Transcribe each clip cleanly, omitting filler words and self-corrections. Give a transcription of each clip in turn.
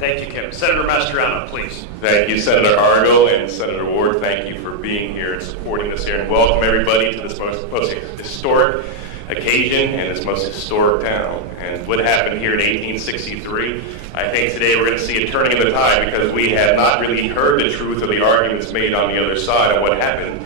Thank you, Kim. Senator Mastriano, please. Thank you, Senator Argo and Senator Ward. Thank you for being here and supporting us here. And welcome everybody to this most historic occasion and this most historic town. And what happened here in 1863, I think today we're going to see a turning of the tide because we have not really heard the truth of the arguments made on the other side of what happened.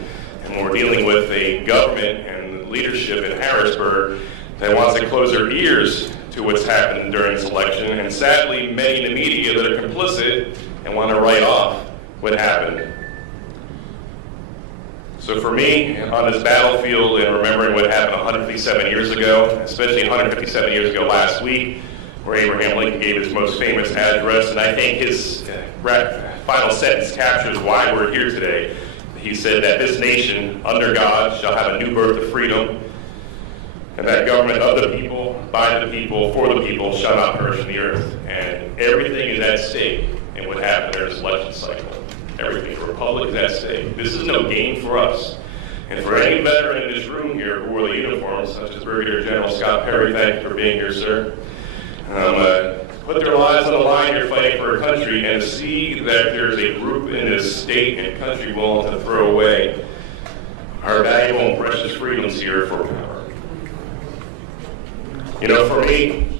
And we're dealing with a government and leadership in Harrisburg that wants to close their ears to what's happened during this election, and sadly many in the media that are complicit and want to write off what happened. So for me, on this battlefield and remembering what happened 157 years ago, especially 157 years ago last week, where Abraham Lincoln gave his most famous address, and I think his final sentence captures why we're here today. He said that this nation, under God, shall have a new birth of freedom, and that government of the people, by the people, for the people, shall not perish in the earth. And everything is at stake in what happened during this election cycle. Everything. The Republic is at stake. This is no game for us. And for any veteran in this room here who wore the uniforms, such as Brigadier General Scott Perry, thank you for being here, sir. Put their lives on the line here fighting for our country, and to see that there's a group in this state and country willing to throw away our valuable and precious freedoms here for power. You know, for me,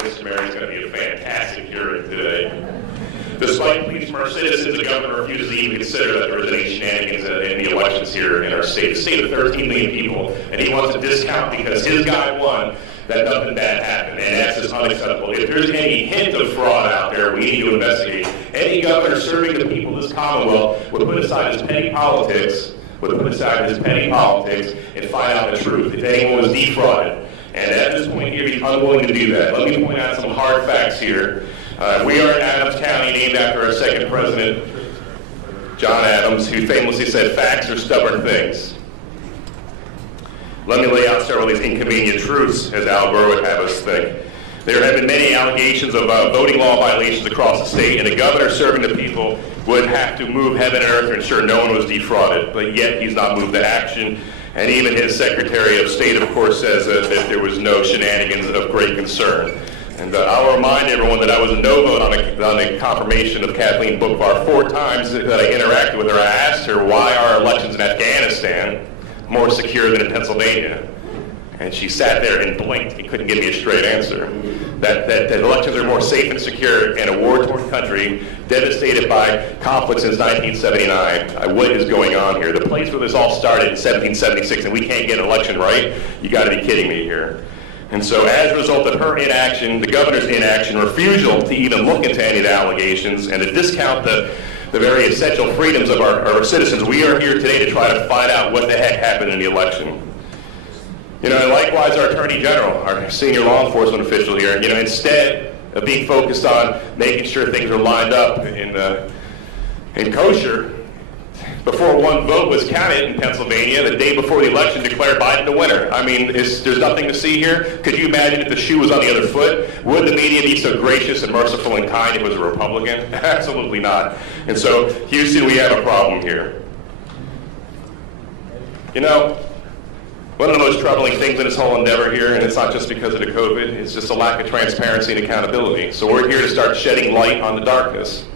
Mr. Mayor's going to be a fantastic hearing today. Despite pleas from our citizens, the governor refuses to even consider that there was any shenanigans in the elections here in our state. A state of 13 million people, and he wants to discount because his guy won that nothing bad happened, and that's just unacceptable. If there's any hint of fraud out there, we need to investigate. Any governor serving the people of this Commonwealth would put aside his petty politics, and find out the truth, if anyone was defrauded. And at this point here, he's unwilling to do that. Let me point out some hard facts here. We are in Adams County, named after our second president, John Adams, who famously said, "Facts are stubborn things." Let me lay out several of these inconvenient truths, as Al Gore would have us think. There have been many allegations of voting law violations across the state, and the governor serving the people would have to move heaven and earth to ensure no one was defrauded, but yet he's not moved to action. And even his Secretary of State, of course, says that there was no shenanigans of great concern. And I'll remind everyone that I was a no vote on the confirmation of Kathleen Bookvar 4 times that I interacted with her. I asked her, why are elections in Afghanistan more secure than in Pennsylvania? And she sat there and blinked and couldn't give me a straight answer. That elections are more safe and secure in a war-torn country devastated by conflict since 1979. What is going on here? The place where this all started in 1776 and we can't get an election right? You got to be kidding me here. And so as a result of her inaction, the governor's inaction, refusal to even look into any of the allegations, and to discount the very essential freedoms of our citizens, we are here today to try to find out what the heck happened in the election. You know, and likewise our Attorney General, our senior law enforcement official here, you know, instead of being focused on making sure things are lined up in kosher, before one vote was counted in Pennsylvania, the day before the election declared Biden the winner. I mean, there's nothing to see here. Could you imagine if the shoe was on the other foot? Would the media be so gracious and merciful and kind if it was a Republican? Absolutely not. And so, Houston, we have a problem here. You know, one of the most troubling things in this whole endeavor here, and it's not just because of the COVID, it's just a lack of transparency and accountability. So we're here to start shedding light on the darkness.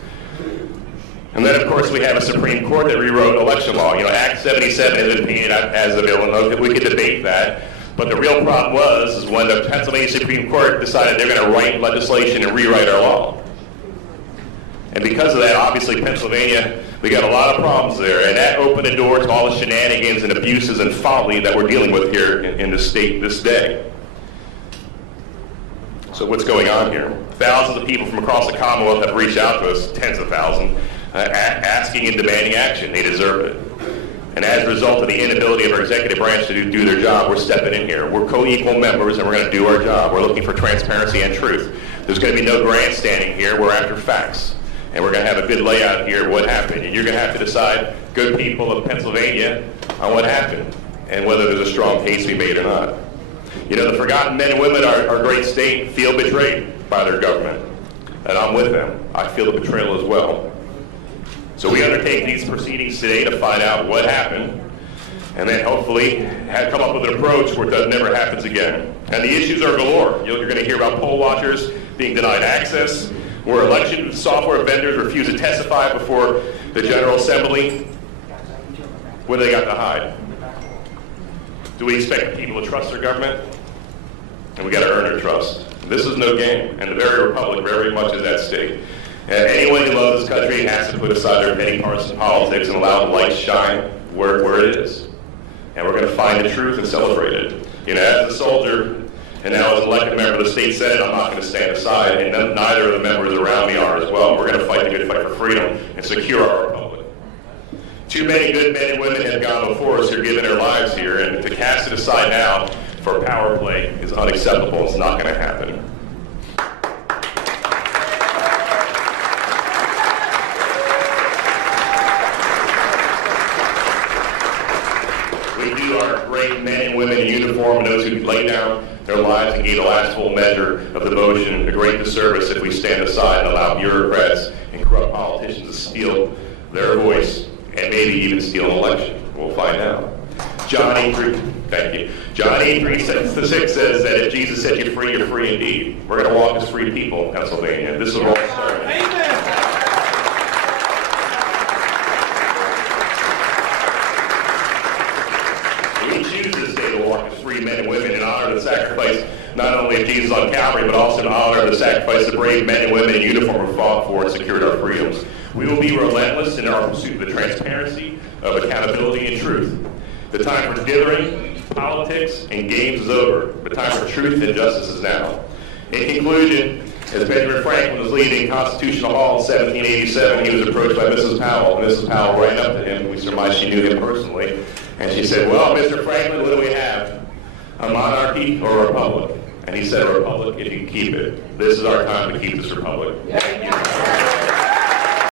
And then, of course, we have a Supreme Court that rewrote election law. You know, Act 77 is opinion as a bill, and we could debate that. But the real problem was when the Pennsylvania Supreme Court decided they're going to write legislation and rewrite our law. And because of that, obviously, Pennsylvania, we got a lot of problems there. And that opened the door to all the shenanigans and abuses and folly that we're dealing with here in the state this day. So what's going on here? Thousands of people from across the Commonwealth have reached out to us, tens of thousands, asking and demanding action. They deserve it. And as a result of the inability of our executive branch to do their job, we're stepping in here. We're co-equal members, and we're going to do our job. We're looking for transparency and truth. There's going to be no grandstanding here. We're after facts. And we're going to have a good layout here of what happened. And you're going to have to decide, good people of Pennsylvania, on what happened and whether there's a strong case to be made or not. You know, the forgotten men and women of our great state feel betrayed by their government. And I'm with them. I feel the betrayal as well. So we undertake these proceedings today to find out what happened, and then hopefully come up with an approach where it never happens again. And the issues are galore. You're going to hear about poll watchers being denied access, where election software vendors refuse to testify before the General Assembly. What do they got to hide? Do we expect people to trust their government? And we got to earn their trust. This is no game, and the very republic very much is at stake. And anyone who loves this country has to put aside their petty partisan politics and allow the light to shine where it is. And we're going to find the truth and celebrate it. You know, as a soldier and now as an elected member of the state senate, I'm not going to stand aside, and neither of the members around me are as well. We're going to fight the good fight for freedom and secure our republic. Too many good men and women have gone before us who are giving their lives here, and to cast it aside now for power play is unacceptable. It's not going to happen. We do our great men and women in uniform and those who lay down their lives and gain the last full measure of devotion a great disservice if we stand aside and allow bureaucrats and corrupt politicians to steal their voice and maybe even steal an election. We'll find out. John 8:3, John 8:3-6 says that if Jesus set you free, you're free indeed. We're going to walk as free people in Pennsylvania. This is where it started. Amen. We choose this day to walk as free men and women in honor of the sacrifice not only of Jesus on Calvary, but also in honor of the sacrifice of brave men and women in uniform who fought for and secured our freedoms. We will be relentless in our pursuit of the transparency, of accountability, and truth. The time for dithering, politics, and games is over. The time for truth and justice is now. In conclusion, as Benjamin Franklin was leaving Constitutional Hall in 1787, he was approached by Mrs. Powell. Mrs. Powell ran up to him. We surmise she knew him personally. And she said, "Well, Mr. Franklin, what do we have? A monarchy or a republic?" And he said, "A republic if you can keep it." This is our time to keep this republic. Thank you.